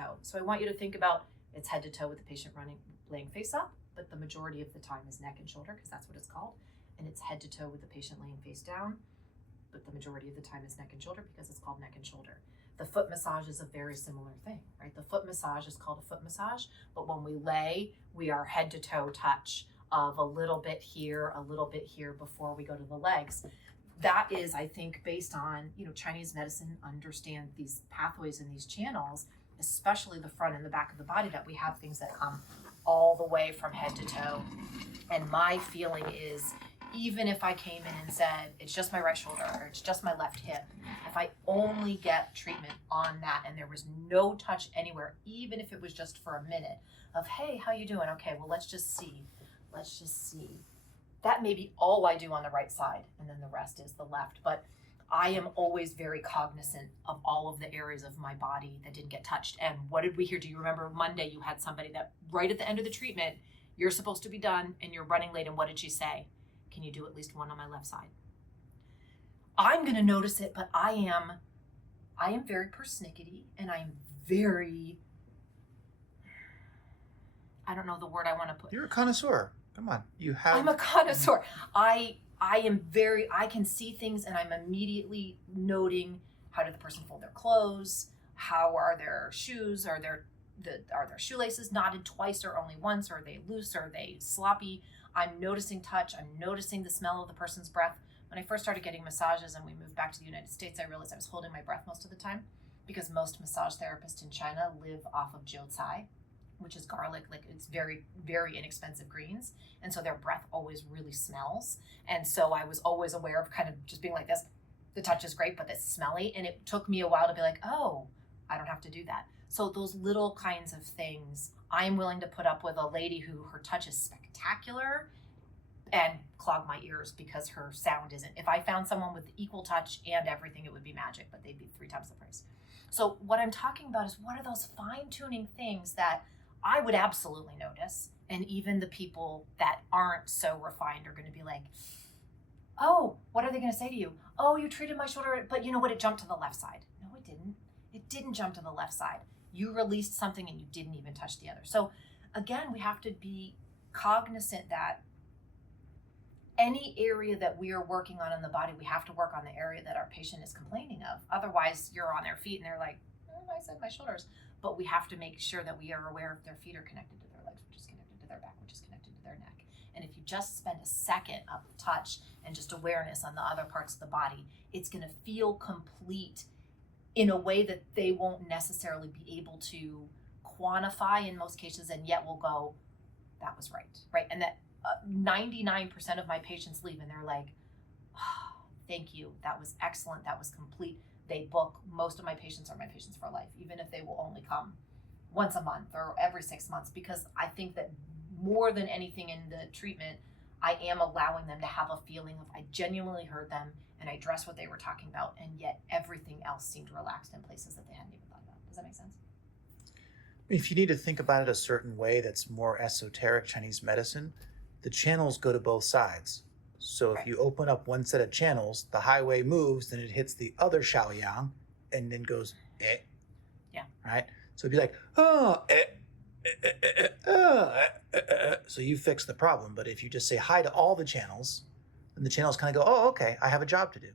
toe. So I want you to think about it's head to toe with the patient laying face up, but the majority of the time is neck and shoulder because that's what it's called. And it's head to toe with the patient laying face down, but the majority of the time is neck and shoulder because it's called neck and shoulder. The foot massage is a very similar thing, right? The foot massage is called a foot massage, but when we lay, we are head to toe touch of a little bit here before we go to the legs. That is, I think, based on, Chinese medicine understand these pathways and these channels, especially the front and the back of the body, that we have things that come all the way from head to toe. And my feeling is, even if I came in and said, it's just my right shoulder or it's just my left hip, if I only get treatment on that and there was no touch anywhere, even if it was just for a minute of, hey, how you doing? Okay, well, let's just see. That may be all I do on the right side, and then the rest is the left. But I am always very cognizant of all of the areas of my body that didn't get touched. And what did we hear? Do you remember Monday you had somebody that right at the end of the treatment, you're supposed to be done and you're running late, and what did she say? Can you do at least one on my left side? I'm going to notice it, but I am very persnickety, and I'm very, I don't know the word I want to put. You're a connoisseur. Come on. I'm a connoisseur. I can see things, and I'm immediately noting, how did the person fold their clothes? How are their shoes? Are their shoelaces knotted twice or only once? Are they loose? Are they sloppy? I'm noticing touch. I'm noticing the smell of the person's breath. When I first started getting massages and we moved back to the United States, I realized I was holding my breath most of the time because most massage therapists in China live off of jiu-tsai, which is garlic. Like, it's very, very inexpensive greens. And so their breath always really smells. And so I was always aware of kind of just being like this. The touch is great, but it's smelly. And it took me a while to be like, oh, I don't have to do that. So those little kinds of things, I'm willing to put up with a lady who her touch is spectacular and clog my ears because her sound isn't. If I found someone with equal touch and everything, it would be magic, but they'd be 3 times the price. So what I'm talking about is, what are those fine-tuning things that I would absolutely notice? And even the people that aren't so refined are going to be like, oh, what are they going to say to you? Oh, you treated my shoulder, but you know what? It jumped to the left side. No, it didn't. It didn't jump to the left side. You released something and you didn't even touch the other. So again, we have to be cognizant that any area that we are working on in the body, we have to work on the area that our patient is complaining of. Otherwise, you're on their feet and they're like, I said my shoulders. But we have to make sure that we are aware if their feet are connected to their legs, which is connected to their back, which is connected to their neck. And if you just spend a second of touch and just awareness on the other parts of the body, it's going to feel complete in a way that they won't necessarily be able to quantify in most cases, and yet will go, that was right? And that 99% of my patients leave and they're like, oh, thank you, that was excellent, that was complete. They book. Most of my patients are my patients for life, even if they will only come once a month or every 6 months, because I think that more than anything in the treatment, I am allowing them to have a feeling of, I genuinely heard them and I addressed what they were talking about, and yet everything else seemed relaxed in places that they hadn't even thought about. Does that make sense? If you need to think about it a certain way that's more esoteric Chinese medicine, the channels go to both sides. So if you open up one set of channels, the highway moves, then it hits the other Shaoyang and then goes, eh. Yeah. Right? So it'd be like, so you fix the problem. But if you just say hi to all the channels, then the channels kind of go, oh, okay, I have a job to do.